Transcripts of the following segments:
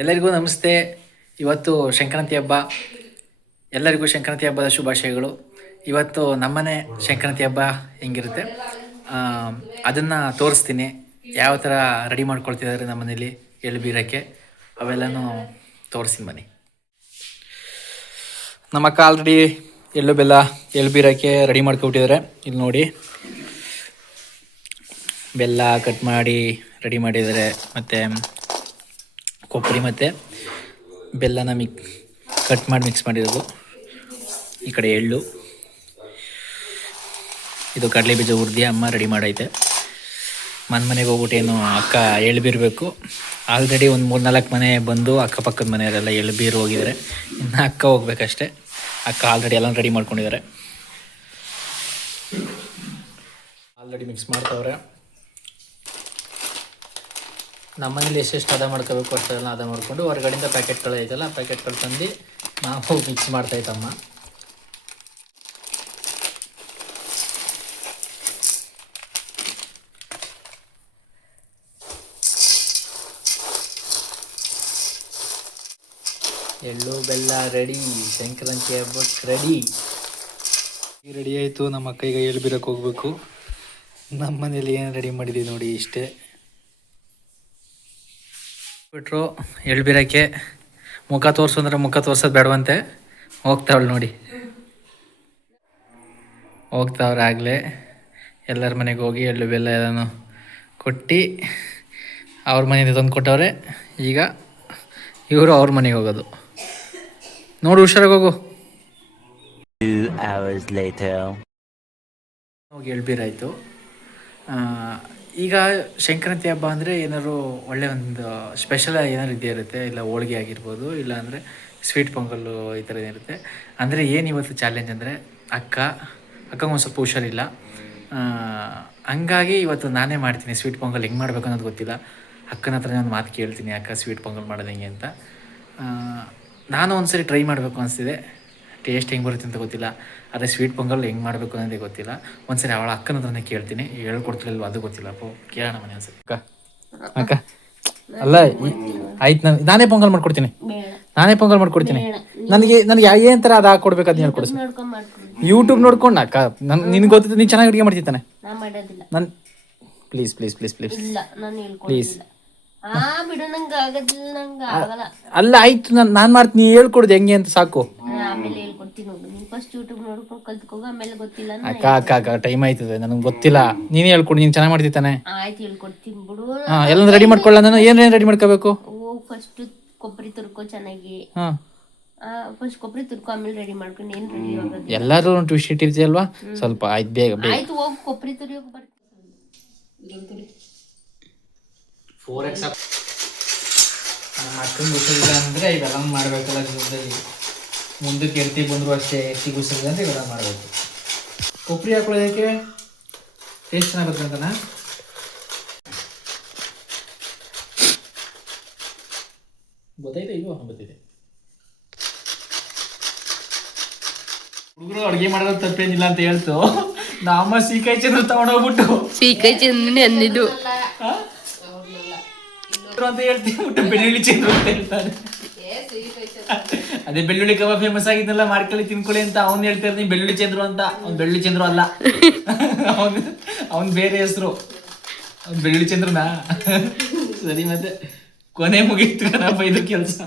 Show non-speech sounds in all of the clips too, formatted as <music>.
ಎಲ್ಲರಿಗೂ ನಮಸ್ತೆ. ಇವತ್ತು ಸಂಕ್ರಾಂತಿ ಹಬ್ಬ. ಎಲ್ಲರಿಗೂ ಸಂಕ್ರಾಂತಿ ಹಬ್ಬದ ಶುಭಾಶಯಗಳು. ಇವತ್ತು ನಮ್ಮನೆ ಸಂಕ್ರಾಂತಿ ಹಬ್ಬ ಹೆಂಗಿರುತ್ತೆ? ಅದನ್ನು ತೋರಿಸ್ತೀನಿ. ಯಾವ ಥರ ರೆಡಿ ಮಾಡ್ಕೊಳ್ತಿದ್ದಾರೆ ನಮ್ಮ ಮನೇಲಿ ಎಳ್ಳು ಬೀರಕ್ಕೆ ಅವೆಲ್ಲನೂ ತೋರಿಸ್ತೀನಿ ಬನ್ನಿ. ನಮ್ಮ ಅಕ್ಕ ಆಲ್ರೆಡಿ ಎಳ್ಳು ಬೆಲ್ಲ ಎಳ್ಳು ಬೀರಕ್ಕೆ ರೆಡಿ ಮಾಡ್ಕೊಬಿಟ್ಟಿದ್ದಾರೆ ಇಲ್ಲಿ ನೋಡಿ. ಬೆಲ್ಲ ಕಟ್ ಮಾಡಿ ರೆಡಿ ಮಾಡಿದ್ದಾರೆ. ಮತ್ತು ಕೊಬ್ಬರಿ ಮತ್ತು ಬೆಲ್ಲನ ಮಿಕ್ ಕಟ್ ಮಾಡಿ ಮಿಕ್ಸ್ ಮಾಡಿರೋದು. ಈ ಕಡೆ ಎಳ್ಳು. ಇದು ಕಡಲೆ ಬೀಜ ಹುರಿದಿ ಅಮ್ಮ ರೆಡಿ ಮಾಡೈತೆ. ಮನೆ ಮನೆಗೆ ಹೋಗ್ಬಿಟ್ಟು ಏನು ಅಕ್ಕ ಎಳ್ಬಿರಬೇಕು ಬೀರಬೇಕು. ಆಲ್ರೆಡಿ ಒಂದು ಮೂರು ನಾಲ್ಕು ಮನೆ ಬಂದು ಅಕ್ಕಪಕ್ಕದ ಮನೆಯವರೆಲ್ಲ ಎಳ್ಬೀರು ಬೀರು ಹೋಗಿದ್ದಾರೆ. ಇನ್ನು ಅಕ್ಕ ಹೋಗ್ಬೇಕಷ್ಟೆ. ಅಕ್ಕ ಆಲ್ರೆಡಿ ಎಲ್ಲ ರೆಡಿ ಮಾಡ್ಕೊಂಡಿದ್ದಾರೆ. ಆಲ್ರೆಡಿ ಮಿಕ್ಸ್ ಮಾಡ್ತವ್ರೆ. ನಮ್ಮನೇಲಿ ಎಷ್ಟೆಷ್ಟು ಅದ ಮಾಡ್ಕೋಬೇಕು ಅಷ್ಟೆಲ್ಲ ಅದ ಮಾಡಿಕೊಂಡು ಹೊರಗಡೆಯಿಂದ ಪ್ಯಾಕೆಟ್ಗಳು ಐತಲ್ಲ ಪ್ಯಾಕೆಟ್ಗಳು ತಂದು ನಾವು ಮಿಕ್ಸ್ ಮಾಡ್ತಾ ಇತ್ತಮ್ಮ ಎಳ್ಳು, ಬೆಲ್ಲ ರೆಡಿ ಸಂಕ್ರಾಂತಿ ಹಬ್ಬಕ್ಕೆ ರೆಡಿ ರೆಡಿ ಆಯಿತು, ನಮ್ಮ ಕೈಗೆ ಎಳ್ಬಿರಕ್ಕೆ ಬೀರಕ್ಕೆ ಹೋಗ್ಬೇಕು. ನಮ್ಮ ಮನೇಲಿ ಏನು ರೆಡಿ ಮಾಡಿದ್ದೀವಿ ನೋಡಿ ಇಷ್ಟೇ. ಬಿಟ್ರು ಎಳ್ಬಿರಕ್ಕೆ ಮುಖ ತೋರ್ಸು ಅಂದ್ರೆ ಮುಖ ತೋರ್ಸೋದು ಬೇಡವಂತೆ. ಹೋಗ್ತಾವಳು ನೋಡಿ. ಹೋಗ್ತಾವ್ರೆ ಆಗಲೇ ಎಲ್ಲರ ಮನೆಗೆ ಹೋಗಿ ಎಳ್ಳು ಬೆಲ್ಲ ಎಲ್ಲನೂ ಕೊಟ್ಟು ಅವ್ರ ಮನೆಯಿಂದ ತಂದು ಕೊಟ್ಟವ್ರೆ. ಈಗ ಇವರು ಅವ್ರ ಮನೆಗೆ ಹೋಗೋದು. ನೋಡು ಹುಷಾರಾಗಿ ಹೋಗು. ಹೋಗಿ ಎಳ್ಬೀರಾಯಿತು. ಈಗ ಸಂಕ್ರಾಂತಿ ಹಬ್ಬ ಅಂದರೆ ಏನಾದ್ರು ಒಳ್ಳೆ ಒಂದು ಸ್ಪೆಷಲ್ ಏನಾದ್ರು ಇದ್ದೇ ಇರುತ್ತೆ? ಇಲ್ಲ ಹೋಳಿಗೆ ಆಗಿರ್ಬೋದು, ಇಲ್ಲ ಅಂದರೆ ಸ್ವೀಟ್ ಪೊಂಗಲ್ಲು ಈ ಥರ ಇರುತ್ತೆ? ಅಂದರೆ ಏನು ಇವತ್ತು ಚಾಲೆಂಜ್ ಅಂದರೆ ಅಕ್ಕ, ಅಕ್ಕಂಗೆ ಒಂದು ಸ್ವಲ್ಪ ಹುಷಾರಿಲ್ಲ. ಹಂಗಾಗಿ ಇವತ್ತು ನಾನೇ ಮಾಡ್ತೀನಿ ಸ್ವೀಟ್ ಪೊಂಗಲ್ ಹೆಂಗೆ ಮಾಡಬೇಕು ಅನ್ನೋದು ಗೊತ್ತಿಲ್ಲ. ಅಕ್ಕನ ಹತ್ರ ಒಂದು ಮಾತು ಕೇಳ್ತೀನಿ, ಅಕ್ಕ ಸ್ವೀಟ್ ಪೊಂಗಲ್ ಮಾಡೋದು ಹೆಂಗೆ ಅಂತ. ನಾನು ಒಂದ್ಸರಿ ಟ್ರೈ ಮಾಡಬೇಕು ಅನಿಸ್ತಿದೆ. ಟೇಸ್ಟ್ ಹೆಂಗೆ ಬರುತ್ತೆ ಅಂತ ಗೊತ್ತಿಲ್ಲ. ಅದೇ ಸ್ವೀಟ್ ಪೊಂಗಲ್ ಹೆಂಗೆ ಮಾಡಬೇಕು ಅನ್ನೋದೇ ಗೊತ್ತಿಲ್ಲ. ಒಂದ್ಸರಿ ಅವಳ ಅಕ್ಕನ ಹತ್ರನೇ ಕೇಳ್ತೀನಿ. ಹೇಳ್ಕೊಡ್ತಿರಲ್ವ ಅದು ಗೊತ್ತಿಲ್ಲ. ಅಪ್ಪ ಕೇಳೋಣ ಮನೆ ಒಂದ್ಸರಿ. ಅಕ್ಕ. ಅಕ್ಕ. ಅಲ್ಲ ಆಯ್ತು ನಾನು ನಾನೇ ಪೊಂಗಲ್ ಮಾಡ್ಕೊಡ್ತೀನಿ. ನಾನೇ ಪೊಂಗಲ್ ಮಾಡ್ಕೊಡ್ತೀನಿ. ನನಗೆ ನನಗೆ ಏನ್ ಥರ ಅದು ಹಾಕೊಡ್ಬೇಕು ಅದನ್ನ ಹೇಳ್ಕೊಡು. ಯೂಟ್ಯೂಬ್ ನೋಡ್ಕೊಂಡು ಅಕ್ಕ. ನನ್ ನಿನ್ಗೆ ಗೊತ್ತಿತ್ತು ನೀನು ಚೆನ್ನಾಗಿ ಅಡುಗೆ ಮಾಡ್ತಿದ್ದಾನೆ ನನ್ please please please please please ಅಲ್ಲ ಆಯ್ತು ನಾನು ನಾನು ಮಾಡ್ತೀನಿ. ಹೇಳ್ಕೊಡುದು ಹೇಳ್ಕೊಡ್ದು ಹೆಂಗೆ ಅಂತ ಸಾಕು. ಹೋಗು ನೀನು ಫಸ್ಟ್ ಯೂಟ್ಯೂಬ್ ನೋಡ್ಕೊಂಡು ಕಲ್ತ್ಕೋಗ ಆಮೇಲೆ ಗೊತ್ತಿಲ್ಲ ಅಂದ್ರೆ ಅಕ್ಕ ಅಕ್ಕ ಅಕ್ಕ ಟೈಮ್ ಆಯ್ತದೆ ನನಗೆ ಗೊತ್ತಿಲ್ಲ. ನೀನೇ ಹೇಳ್ಕೊಡು ನೀನು ಚೆನ್ನಾಗಿ ತಾನೆ ಆಯ್ತು ಹೇಳ್ಕೊಡ್ತೀನಿ ಬಿಡು ಹಾಂ ಎಲ್ಲ ರೆಡಿ ಮಾಡ್ಕೊಳ್ಳ ನಾನು? ಏನೇನು ರೆಡಿ ಮಾಡ್ಕೋಬೇಕು? ಓ ಫಸ್ಟ್ ಕೊಬ್ಬರಿ ತುರ್ಕೋ ಚೆನ್ನಾಗಿ. ಹಾಂ. ಫಸ್ಟ್ ಕೊಬ್ಬರಿ ತುರ್ಕೋ ಆಮೇಲೆ ರೆಡಿ ಮಾಡ್ಕೊಂಡು ಏನ್ ರೆಡಿ ಆಗೋದು ಎಲ್ಲರೂ ಟ್ವಿಸ್ಟ್ ಇಟ್ಟಿರ್ತೀಯಲ್ವಾ ಸ್ವಲ್ಪ ಆಯ್ತು ಬೇಗ ಬೇಗ. ಆಯ್ತು ಹೋಗಿ ಕೊಬ್ಬರಿ ತುರಿಯೋಕೆ ಬರ್ತೀನಿ ಫೋರ್ ಎಕ್ಸ್ ನಮ್ಮ ಅಕ್ಕನ ಹುಷಾರಿಲ್ಲ ಅಂದರೆ ಇವೆಲ್ಲ ಮಾಡಬೇಕಲ್ಲ ಜೀವನದಲ್ಲಿ. ಮುಂದಕ್ಕೆ ಎರ್ತಿ ಬಂದರೂ ಅಷ್ಟೇ ಎರ್ತಿ ಅಂತ ಇವೆಲ್ಲ ಮಾಡಬೇಕು ಕೊಬ್ಬರಿ ಹಾಕೊಳ್ಳೋದಕ್ಕೆ ಟೇಸ್ಟ್ ಚೆನ್ನಾಗುತ್ತೆ ಅಂತನಾ? ಗೊತ್ತೈತೆ ಇದು ಗೊತ್ತಿದೆ. ಹುಡುಗರು ಅಡುಗೆ ಮಾಡೋದು ತಪ್ಪೇನಿಲ್ಲ ಅಂತ ಹೇಳ್ತು. ನಮ್ಮ ಸೀಕಾಯಿ ಚಂದ್ರ ತಗೊಂಡೋಗ್ಬಿಟ್ಟು. ಸೀಕಾಯಿ ಚಂದ್ರ ಅಂದಿದ್ದು ಅಂತ ಹೇಳ್ತೀವಿ ಬೆಳ್ಳುಳ್ಳಿ ಚಂದ್ರು ಅಂತ ಹೇಳ್ತಾರೆ. <laughs> ಅದೇ ಬೆಳ್ಳುಳ್ಳಿ ಕಬಾಬ್ ಫೇಮಸ್ ಆಗಿದ್ದಲ್ಲ ಮಾಡ್ಕೊಳ್ಳಿ ತಿನ್ಕೊಳ್ಳಿ ಅಂತ ಅವ್ನು ಹೇಳ್ತಾ ಇರ್ತೀನಿ ಬೆಳ್ಳುಳ್ಳಿ ಚಂದ್ರು ಅಂತ. ಅವ್ನು ಬೆಳ್ಳುಳ್ಳಿ ಚಂದ್ರು ಅಲ್ಲ. <laughs> ಅವನು ಅವ್ನ್ ಬೇರೆ ಹೆಸರು. ಅವ್ನು ಬೆಳ್ಳುಳ್ಳಿ ಚಂದ್ರನಾ? ಸರಿ ಮತ್ತೆ ಕೊನೆ ಮುಗೀತು ಕಣಪ್ಪ ಇದು ಕೆಲಸ.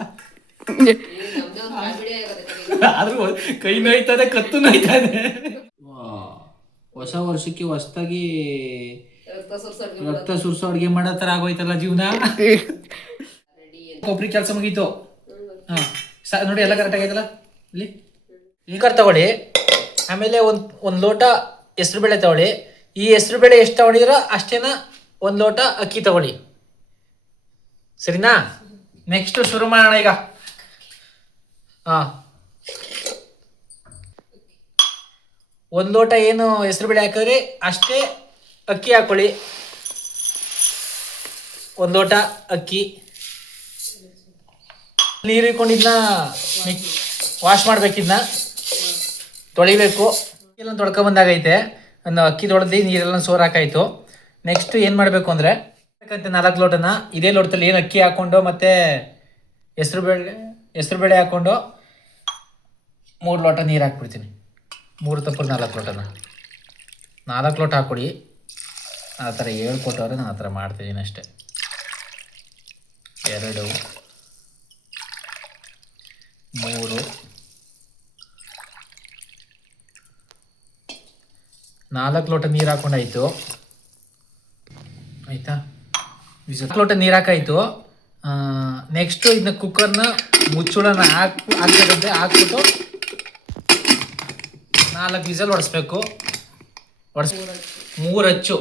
ಆದ್ರೂ ಕೈ ನೋಯ್ತದೆ ಕತ್ತು ನೋಯ್ತದೆ ಹೊಸ ವರ್ಷಕ್ಕೆ ಹೊಸದಾಗಿ ರಕ್ತ ಸುರ್ಸೋ ಅಡ್ಗೆ ಮಾಡೋ ತರ. ಆಗೋಯ್ತಲ್ಲ ಜೀವನ? <laughs> ಕೊಬ್ಬರಿ ಕೆಲಸ ಮುಗೀತು. ಹಾ ನೋಡಿ, ಎಲ್ಲ ಕರೆಕ್ಟ್ ಆಗೈತಲ್ಲ? ಇಲ್ಲಿ? ಕುಕ್ಕರ್ ತಗೊಳ್ಳಿ. ಆಮೇಲೆ ಒಂದು ಒಂದು ಲೋಟ ಹೆಸರು ಬೇಳೆ ತಗೊಳ್ಳಿ. ಈ ಹೆಸರು ಬೇಳೆ ಎಷ್ಟು ತಗೊಂಡಿದ್ರೋ, ಅಷ್ಟೇನ ಒಂದು ಲೋಟ ಅಕ್ಕಿ ತಗೊಳ್ಳಿ. ಸರಿನಾ? ನೆಕ್ಸ್ಟ್ ಶುರು ಮಾಡೋಣ ಈಗ. ಹಾಂ. ಒಂದು ಲೋಟ ಏನು ಹೆಸರು ಬೇಳೆ ಹಾಕಿದ್ರಿ, ಅಷ್ಟೇ ಅಕ್ಕಿ ಹಾಕೊಳ್ಳಿ. ಒಂದು ಲೋಟ ಅಕ್ಕಿ. ನೀರು ಇಟ್ಕೊಂಡಿದ್ನ ವಾಶ್ ಮಾಡ್ಬೇಕಿದ್ನ. ತೊಳಿಬೇಕು. ಎಲ್ಲ ತೊಳ್ಕೊಬಂದಾಗೈತೆ ಒಂದು ಅಕ್ಕಿ ತೊಳೆದು ನೀರೆಲ್ಲ ಸೋರಾಕಾಯ್ತು. ನೆಕ್ಸ್ಟ್ ಏನು ಮಾಡಬೇಕು ಅಂದರೆ ಯಾಕಂತ ನಾಲ್ಕು ಲೋಟನ. ಇದೇ ಲೋಟದಲ್ಲಿ ಏನು ಅಕ್ಕಿ ಹಾಕ್ಕೊಂಡು ಮತ್ತೆ ಹೆಸ್ರು ಬೇಳೆ ಹೆಸ್ರು ಬೇಳೆ ಹಾಕ್ಕೊಂಡು ಮೂರು ಲೋಟ ನೀರು ಹಾಕ್ಬಿಡ್ತೀನಿ. ಮೂರು ತಪ್ಪಲು ನಾಲ್ಕು ಲೋಟನ. ನಾಲ್ಕು ಲೋಟ ಹಾಕ್ಕೊಡಿ. ಆ ಥರ ಹೇಳ್ಕೊಟ್ಟವ್ರೆ ನಾನು ಆ ಥರ ಮಾಡ್ತಿದ್ದೀನಿ ಅಷ್ಟೆ. ಎರಡು. ಮೂರು. ನಾಲ್ಕು ಲೋಟ ನೀರು ಹಾಕೊಂಡಾಯ್ತು. ಆಯ್ತಾ? ನಾಲ್ಕು ಲೋಟ ನೀರು ಹಾಕಾಯ್ತು. ನೆಕ್ಸ್ಟು ಇದನ್ನ ಕುಕ್ಕರ್ನ ಮುಚ್ಚುಳನ ಹಾಕ್ ಹಾಕ್ಬೇಕಂತೆ, ಹಾಕ್ಬಿಟ್ಟು ನಾಲ್ಕು ವಿಸಲ್ ಹೊಡಿಸ್ಬೇಕು ಹೊಡ್ಸ್ ಮೂರು ಹಚ್ಚು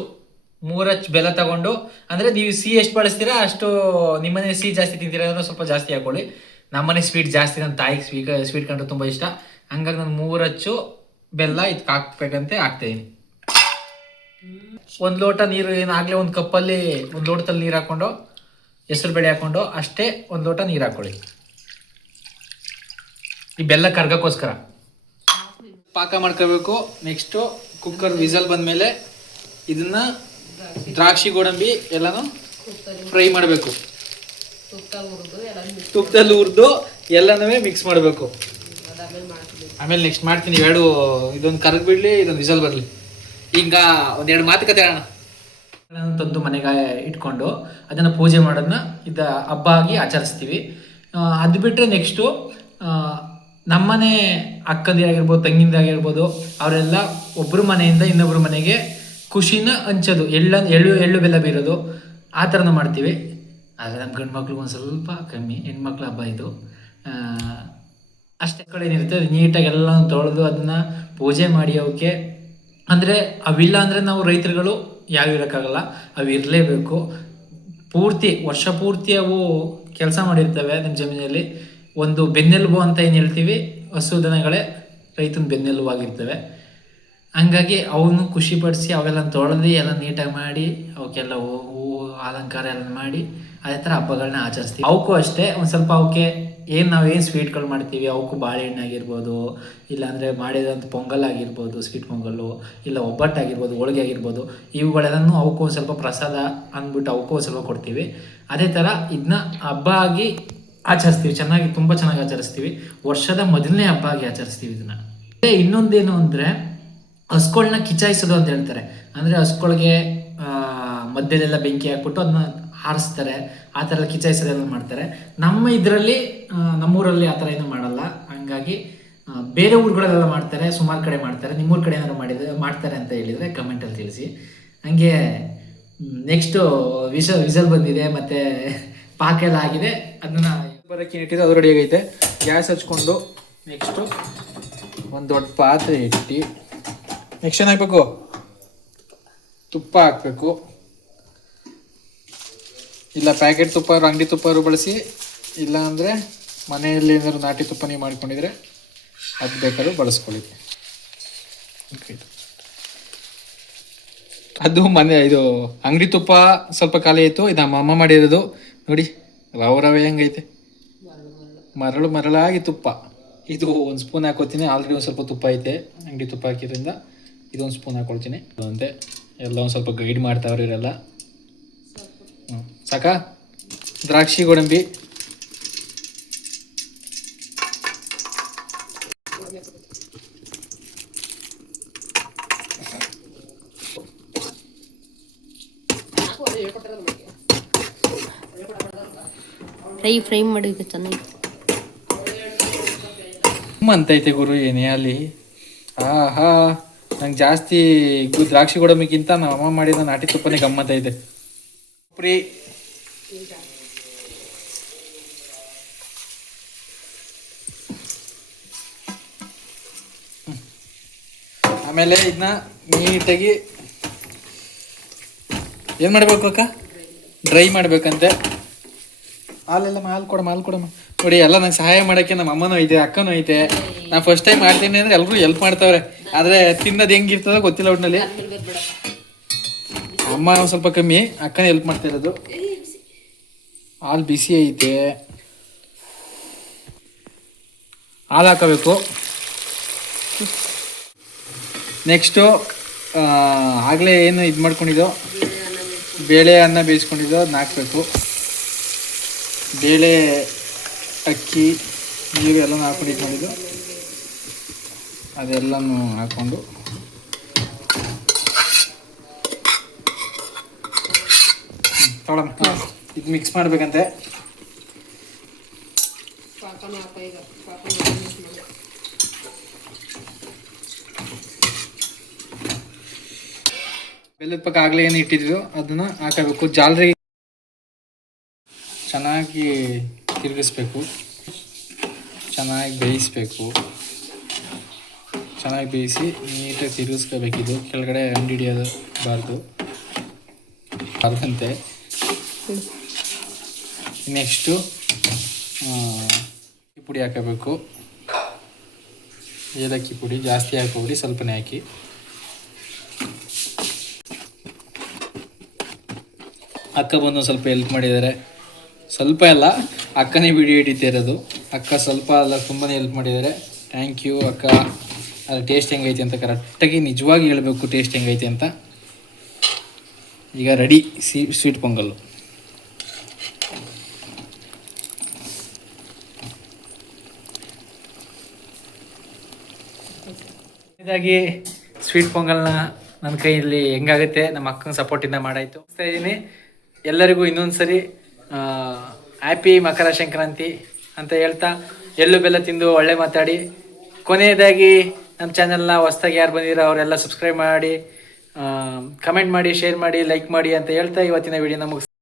ಮೂರು ಹಚ್ಚು ಬೆಲ್ಲ ತಗೊಂಡು, ಅಂದರೆ ನೀವು ಸಿಹಿ ಎಷ್ಟು ಬಳಸ್ತೀರಾ ಅಷ್ಟು ನಿಮ್ಮನೆ ಸಿಹಿ ಜಾಸ್ತಿ ತಿಂತೀರಾ ಅಂದ್ರೆ ಸ್ವಲ್ಪ ಜಾಸ್ತಿ ಹಾಕೊಳ್ಳಿ. ನಮ್ಮನೆ ಸ್ವೀಟ್ ಜಾಸ್ತಿ ನನ್ನ ತಾಯಿಗೆ ಸ್ವೀಟ್ ಸ್ವೀಟ್ ಕಂಡ್ರೆ ತುಂಬ ಇಷ್ಟ. ಹಂಗಾಗಿ ನಾನು ಮೂರಚ್ಚು ಹಚ್ಚು ಬೆಲ್ಲ ಇದಕ್ಕೆ ಹಾಕ್ಬೇಕಂತೆ ಹಾಕ್ತಾಯಿದ್ದೀನಿ ಒಂದು ಲೋಟ ನೀರು ಏನಾಗಲೇ ಒಂದು ಕಪ್ಪಲ್ಲಿ ಒಂದು ಲೋಟದಲ್ಲಿ ನೀರು ಹಾಕ್ಕೊಂಡು ಹೆಸರು ಬೇಳೆ ಹಾಕ್ಕೊಂಡು ಅಷ್ಟೇ ಒಂದು ಲೋಟ ನೀರು ಹಾಕ್ಕೊಳ್ಳಿ ಈ ಬೆಲ್ಲ ಕರ್ಗಕ್ಕೋಸ್ಕರ. ಪಾಕ ಮಾಡ್ಕೋಬೇಕು. ನೆಕ್ಸ್ಟು ಕುಕ್ಕರ್ ವಿಸಲ್ ಬಂದಮೇಲೆ ಇದನ್ನು ದ್ರಾಕ್ಷಿ ಗೋಡಂಬಿ ಎಲ್ಲನೂ ಫ್ರೈ ಮಾಡಬೇಕು. ತುಪ್ಪದಲ್ಲಿ ಹುರಿದು ಎಲ್ಲನೂ ಮಿಕ್ಸ್ ಮಾಡಬೇಕು. ಆಮೇಲೆ ನೆಕ್ಸ್ಟ್ ಮಾಡ್ತೀನಿ ಎರಡು ಇದೊಂದು ಕರಗ್ ಬಿಡ್ಲಿ ಇದೊಂದು ವಿಸಲ್ ಬರಲಿ. ಈಗ ಒಂದೆರಡು ಮಾತುಕತೆ ಅಣ್ಣ ನಾನು ತಂದು ಮನೆಗೆ ಇಟ್ಕೊಂಡು ಅದನ್ನು ಪೂಜೆ ಮಾಡೋದನ್ನ ಇದ ಹಬ್ಬ ಆಗಿ ಆಚರಿಸ್ತೀವಿ. ಅದು ಬಿಟ್ಟರೆ ನೆಕ್ಸ್ಟು ನಮ್ಮನೆ ತಂಗಿಂದ ಆಗಿರ್ಬೋದು ಅವರೆಲ್ಲ ಒಬ್ಬರು ಮನೆಯಿಂದ ಇನ್ನೊಬ್ಬರು ಮನೆಗೆ ಖುಷಿನ ಹಂಚೋದು. ಎಳ್ಳ ಎಳ್ಳು ಎಳ್ಳು ಬೆಲ್ಲ ಬೀರೋದು. ಆ ಥರನೂ ಮಾಡ್ತೀವಿ. ಆದರೆ ನಮ್ಮ ಗಂಡು ಮಕ್ಳಿಗೆ ಒಂದು ಸ್ವಲ್ಪ ಕಮ್ಮಿ, ಹೆಣ್ಮಕ್ಳ ಹಬ್ಬ ಇದು. ಅಷ್ಟೇ ಕಡೆ ಏನಿರುತ್ತೆ ನೀಟಾಗಿ ಎಲ್ಲ ತೊಳೆದು ಅದನ್ನ ಪೂಜೆ ಮಾಡಿ ಅವಕ್ಕೆ. ಅಂದರೆ ಅವಿಲ್ಲ ಅಂದರೆ ನಾವು ರೈತರುಗಳು ಯಾವ ಇರೋಕ್ಕಾಗಲ್ಲ, ಅವು ಇರಲೇಬೇಕು. ಪೂರ್ತಿ, ವರ್ಷ ಪೂರ್ತಿ ಅವು ಕೆಲಸ ಮಾಡಿರ್ತವೆ ನಮ್ಮ ಜಮೀನಲ್ಲಿ. ಒಂದು ಬೆನ್ನೆಲುಬು ಅಂತ ಏನು ಹೇಳ್ತೀವಿ? ಹಸು ದನಗಳೇ ರೈತನ ಬೆನ್ನೆಲುಬಾಗಿರ್ತವೆ ಹಂಗಾಗಿ ಅವನು ಖುಷಿಪಡಿಸಿ ಅವೆಲ್ಲ ತೊಳೆದು ಎಲ್ಲ ನೀಟಾಗಿ ಮಾಡಿ, ಅವಕ್ಕೆಲ್ಲ ಹೂ ಹೂವು ಅಲಂಕಾರ ಎಲ್ಲ ಮಾಡಿ ಅದೇ ಥರ ಹಬ್ಬಗಳನ್ನ ಆಚರಿಸ್ತೀವಿ. ಅವಕ್ಕೂ ಅಷ್ಟೇ ಒಂದು ಸ್ವಲ್ಪ ಅವಕ್ಕೆ ಏನು ನಾವು ಏನು ಸ್ವೀಟ್ಗಳು ಮಾಡ್ತೀವಿ, ಅವಕ್ಕೂ ಬಾಳೆಹಣ್ಣು ಆಗಿರ್ಬೋದು, ಇಲ್ಲಾಂದರೆ ಮಾಡಿದಂಥ ಪೊಂಗಲ್ ಆಗಿರ್ಬೋದು ಸ್ವೀಟ್ ಪೊಂಗಲ್ಲು, ಇಲ್ಲ ಒಬ್ಬಟ್ಟು ಆಗಿರ್ಬೋದು, ಹೋಳಿಗೆ ಆಗಿರ್ಬೋದು, ಇವುಗಳೆಲ್ಲನೂ ಅವಕ್ಕೂ ಸ್ವಲ್ಪ ಪ್ರಸಾದ ಅಂದ್ಬಿಟ್ಟು ಅವಕ್ಕೂ ಸ್ವಲ್ಪ ಕೊಡ್ತೀವಿ. ಅದೇ ಥರ ಇದನ್ನ ಹಬ್ಬ ಆಗಿ ಆಚರಿಸ್ತೀವಿ, ಚೆನ್ನಾಗಿ, ತುಂಬ ಚೆನ್ನಾಗಿ ಆಚರಿಸ್ತೀವಿ. ವರ್ಷದ ಮೊದಲನೇ ಹಬ್ಬ ಆಗಿ ಆಚರಿಸ್ತೀವಿ ಇದನ್ನ ಮತ್ತೆ ಇನ್ನೊಂದೇನು ಅಂದರೆ ಹಸ್ಗಳನ್ನ ಕಿಚಾಯಿಸೋದು ಅಂತ ಹೇಳ್ತಾರೆ. ಅಂದರೆ ಹಸ್ಗಳಿಗೆ ಮಧ್ಯದಲ್ಲೆಲ್ಲ ಬೆಂಕಿ ಹಾಕ್ಬಿಟ್ಟು ಅದನ್ನ ಹಾರಿಸ್ತಾರೆ, ಆ ಥರ ಕಿಚಾಯಿಸೋದೆಲ್ಲ ಮಾಡ್ತಾರೆ. ನಮ್ಮ ಇದರಲ್ಲಿ ನಮ್ಮೂರಲ್ಲಿ ಆ ಥರ ಏನೂ ಮಾಡಲ್ಲ. ಹಂಗಾಗಿ ಬೇರೆ ಊರುಗಳಲ್ಲೆಲ್ಲ ಮಾಡ್ತಾರೆ, ಸುಮಾರು ಕಡೆ ಮಾಡ್ತಾರೆ. ನಿಮ್ಮೂರ ಕಡೆ ಏನಾದ್ರು ಮಾಡಿದರೆ, ಮಾಡ್ತಾರೆ ಅಂತ ಹೇಳಿದರೆ ಕಮೆಂಟಲ್ಲಿ ತಿಳಿಸಿ. ಹಂಗೆ ನೆಕ್ಸ್ಟು ವಿಷ ವಿಸಲ್ ಬಂದಿದೆ, ಮತ್ತು ಪಾಕ ಎಲ್ಲ ಆಗಿದೆ. ಅದನ್ನು ಬರೋಕ್ಕೆ ಇಟ್ಟಿದ್ದು ಅದು ರೆಡಿ ಆಗೈತೆ. ಗ್ಯಾಸ್ ಹಚ್ಕೊಂಡು ನೆಕ್ಸ್ಟು ಒಂದು ದೊಡ್ಡ ಪಾತ್ರೆ ಇಟ್ಟು, ನೆಕ್ಸ್ಟ್ ಏನಾಗಬೇಕು ತುಪ್ಪ ಹಾಕಬೇಕು. ಇಲ್ಲ ಪ್ಯಾಕೆಟ್ ತುಪ್ಪ, ಅಂಗಡಿ ತುಪ್ಪ ಬಳಸಿ, ಇಲ್ಲ ಅಂದರೆ ಮನೆಯಲ್ಲಿ ಏನಾದ್ರು ನಾಟಿ ತುಪ್ಪ ನೀವು ಮಾಡ್ಕೊಂಡಿದ್ರೆ ಅದು ಬೇಕಾದ್ರೂ ಬಳಸ್ಕೊಳ್ಳಿ. ಅದು ಮನೆ, ಇದು ಅಂಗಡಿ ತುಪ್ಪ ಸ್ವಲ್ಪ ಖಾಲಿ ಆಯಿತು, ಇದು ನಮ್ಮ ಅಮ್ಮ ಮಾಡಿರೋದು. ನೋಡಿ ರವ ರವೆ ಹೆಂಗೈತೆ? ಮರಳು ಮರಳಾಗಿ ತುಪ್ಪ. ಇದು ಒಂದು ಸ್ಪೂನ್ ಹಾಕೋತೀನಿ ಆಲ್ರೆಡಿ ಒಂದು ಸ್ವಲ್ಪ ತುಪ್ಪ ಐತೆ, ಅಂಗಡಿ ತುಪ್ಪ ಹಾಕಿದ್ರಿಂದ. ಇದೊಂದು ಸ್ಪೂನ್ ಹಾಕೊಳ್ತೀನಿ. ಅದಂತೆ ಎಲ್ಲ ಒಂದು ಸ್ವಲ್ಪ ಗೈಡ್ ಮಾಡ್ತಾವ್ರೆ ಇವರೆಲ್ಲ. ಸಾಕಾ? ದ್ರಾಕ್ಷಿ ಗೋಡಂಬಿ. ಫ್ರೈ ಫ್ರೈ ಮಾಡಿದ್ದು ಚೆನ್ನಾಗಿ. ಅಂತೈತೆ ಗುರು ಏನೇ ಅಲ್ಲಿ ಆಹಾ ನಂಗೆ ಜಾಸ್ತಿ ದ್ರಾಕ್ಷಿ ಗೋಡಂಬಿಗಿಂತ ನಮ್ಮ ಅಮ್ಮ ಮಾಡಿದ ನಾಟಿ ತುಪ್ಪನೇ ಗಮ್ಮತ್ತೈತೆ ಪ್ರೀ ಆಮೇಲೆ ಇದನ್ನ ನೀಟಾಗಿ ಏನು ಮಾಡಬೇಕು ಅಕ್ಕ? ಡ್ರೈ ಮಾಡಬೇಕಂತೆ. ಹಾಲೆಲ್ಲ ಹಾಲು ಕೊಡಮ್ಮ ಹಾಲು ಕೊಡಮ್ಮ. ನೋಡಿ, ಎಲ್ಲ ನಂಗೆ ಸಹಾಯ ಮಾಡೋಕ್ಕೆ ನಮ್ಮ ಅಮ್ಮನೂ ಐತೆ, ಅಕ್ಕನೂ ಐತೆ. ನಾನು ಫಸ್ಟ್ ಟೈಮ್ ಮಾಡ್ತೀನಿ ಅಂದರೆ ಎಲ್ಲರೂ ಹೆಲ್ಪ್ ಮಾಡ್ತಾವ್ರೆ. ಆದರೆ ತಿನ್ನೋದು ಹೆಂಗಿರ್ತದೋ ಗೊತ್ತಿಲ್ಲ ಒಟ್ಟಿನಲ್ಲಿ ಅಮ್ಮ ಸ್ವಲ್ಪ ಕಮ್ಮಿ, ಅಕ್ಕನೇ ಹೆಲ್ಪ್ ಮಾಡ್ತಾ ಇರೋದು. ಹಾಲು ಬಿಸಿ ಐತೆ. ಹಾಲು ಹಾಕೋಬೇಕು. ನೆಕ್ಸ್ಟು ಆಗಲೇ ಏನು ಇದು ಮಾಡ್ಕೊಂಡಿದ್ದೋ? ಬೇಳೆ ಅನ್ನ ಬೇಯಿಸ್ಕೊಂಡಿದ್ದೋ ಅದನ್ನ ಹಾಕ್ಬೇಕು. ಬೇಳೆ, ಅಕ್ಕಿ, ನೀರು ಎಲ್ಲನೂ ಹಾಕೊಂಡು ಇಟ್ಕೊಂಡಿದ್ದು. ಅದೆಲ್ಲನೂ ಹಾಕ್ಕೊಂಡು. ಇದು ಮಿಕ್ಸ್ ಮಾಡಬೇಕಂತೆ. ಬೆಲ್ಲದ ಪಕ್ಕ ಆಗಲೇ ಏನು ಇಟ್ಟಿದ್ವಿ, ಅದನ್ನು ಹಾಕಬೇಕು. ಜಾಲರಿ ಚೆನ್ನಾಗಿ ತಿರುಗಿಸ್ಬೇಕು. ಚೆನ್ನಾಗಿ ಬೇಯಿಸ್ಬೇಕು. ಚೆನ್ನಾಗಿ ಬೇಯಿಸಿ ನೀಟಾಗಿ ತಿರುಗಿಸ್ಕೋಬೇಕಿದು ಕೆಳಗಡೆ ಅಂಡಿ ಹಿಡಿಯೋದು ಬಾರ್ದು. ಬಾರ್ದಂತೆ. ನೆಕ್ಸ್ಟು ಪುಡಿ ಹಾಕಬೇಕು. ಏಲಕ್ಕಿ ಪುಡಿ ಜಾಸ್ತಿ ಹಾಕೋಬಿಡಿ ಸ್ವಲ್ಪನೇ ಹಾಕಿ. ಅಕ್ಕ ಬಂದು ಸ್ವಲ್ಪ ಹೆಲ್ಪ್ ಮಾಡಿದ್ದಾರೆ. ಸ್ವಲ್ಪ ಎಲ್ಲ ಅಕ್ಕನೇ ವಿಡಿಯೋ ಹಿಡಿತಾ ಇರೋದು. ಅಕ್ಕ ಸ್ವಲ್ಪ ಅಲ್ಲ ತುಂಬಾ ಹೆಲ್ಪ್ ಮಾಡಿದ್ದಾರೆ. ಥ್ಯಾಂಕ್ ಯು ಅಕ್ಕ. ಅದು ಟೇಸ್ಟ್ ಹೆಂಗೈತೆ ಅಂತ ಕರೆಕ್ಟಾಗಿ ನಿಜವಾಗಿ ಹೇಳಬೇಕು ಟೇಸ್ಟ್ ಹೆಂಗೈತೆ ಅಂತ. ಈಗ ರೆಡಿ ಸ್ವೀಟ್ ಪೊಂಗಲ್ಲು ಇದಾಗಿ ಸ್ವೀಟ್ ಪೊಂಗಲ್ನ ನನ್ನ ಕೈಯಲ್ಲಿ ಹೆಂಗಾಗುತ್ತೆ? ನಮ್ಮ ಅಕ್ಕನ ಸಪೋರ್ಟಿಂದ ಮಾಡಾಯಿತು. ಇದ್ದೀನಿ. ಎಲ್ಲರಿಗೂ ಇನ್ನೊಂದು ಸರಿ ಹ್ಯಾಪಿ ಮಕರ ಸಂಕ್ರಾಂತಿ ಅಂತ ಹೇಳ್ತಾ ಎಳ್ಳು ಬೆಲ್ಲ ತಿಂದು ಒಳ್ಳೆ ಮಾತಾಡಿ. ಕೊನೆಯದಾಗಿ ನಮ್ಮ ಚಾನೆಲ್ನ ಹೊಸ್ದಾಗಿ ಯಾರು ಬಂದಿರೋ ಅವರೆಲ್ಲ ಸಬ್ಸ್ಕ್ರೈಬ್ ಮಾಡಿ ಕಮೆಂಟ್ ಮಾಡಿ ಶೇರ್ ಮಾಡಿ ಲೈಕ್ ಮಾಡಿ ಅಂತ ಹೇಳ್ತಾ ಇವತ್ತಿನ ವಿಡಿಯೋನ ಮುಗಿಸ್